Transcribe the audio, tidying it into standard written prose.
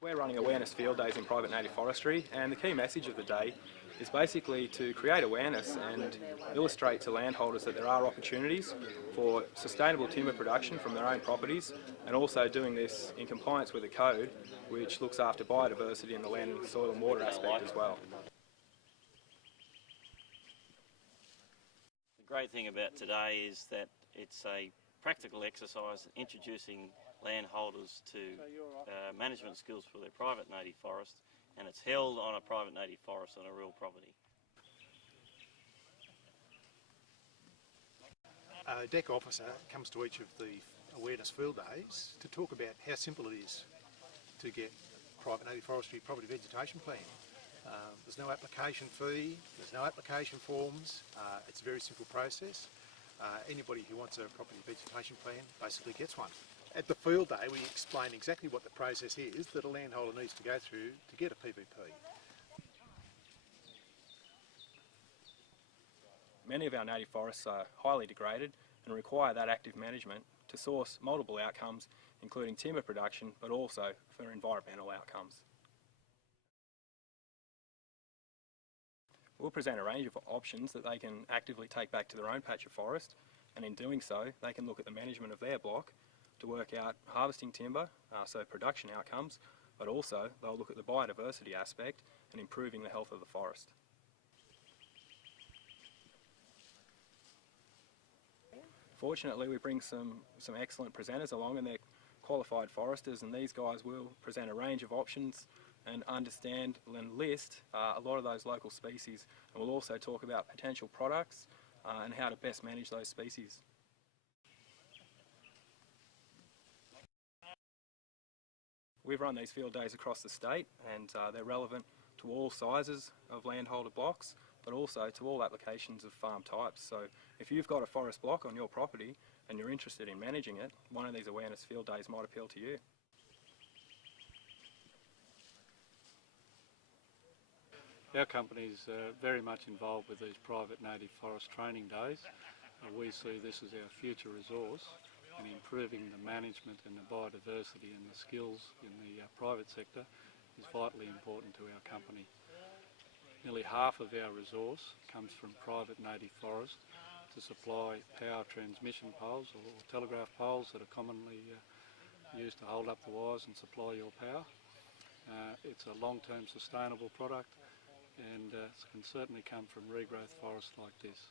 We're running awareness field days in private native forestry, and the key message of the day is basically to create awareness and illustrate to landholders that there are opportunities for sustainable timber production from their own properties, and also doing this in compliance with the code, which looks after biodiversity in the land and soil and water aspect as well. The great thing about today is that it's a practical exercise introducing landholders to management skills for their private native forest, and it's held on a private native forest on a real property. A DEC officer comes to each of the awareness field days to talk about how simple it is to get private native forestry property vegetation plan. There's no application fee, there's no application forms, it's a very simple process. Anybody who wants a property vegetation plan basically gets one. At the field day we explain exactly what the process is that a landholder needs to go through to get a PVP. Many of our native forests are highly degraded and require that active management to source multiple outcomes, including timber production, but also for environmental outcomes. We'll present a range of options that they can actively take back to their own patch of forest, and in doing so they can look at the management of their block to work out harvesting timber, so production outcomes, but also they'll look at the biodiversity aspect and improving the health of the forest. Fortunately, we bring some excellent presenters along, and they're qualified foresters, and these guys will present a range of options and understand and list a lot of those local species, and we'll also talk about potential products and how to best manage those species. We've run these field days across the state, and they're relevant to all sizes of landholder blocks, but also to all applications of farm types. So if you've got a forest block on your property and you're interested in managing it, one of these awareness field days might appeal to you. Our company is very much involved with these private native forest training days. We see this as our future resource, and improving the management and the biodiversity and the skills in the private sector is vitally important to our company. Nearly half of our resource comes from private native forest to supply power transmission poles or telegraph poles that are commonly used to hold up the wires and supply your power. It's a long-term sustainable product, and can certainly come from regrowth forests like this.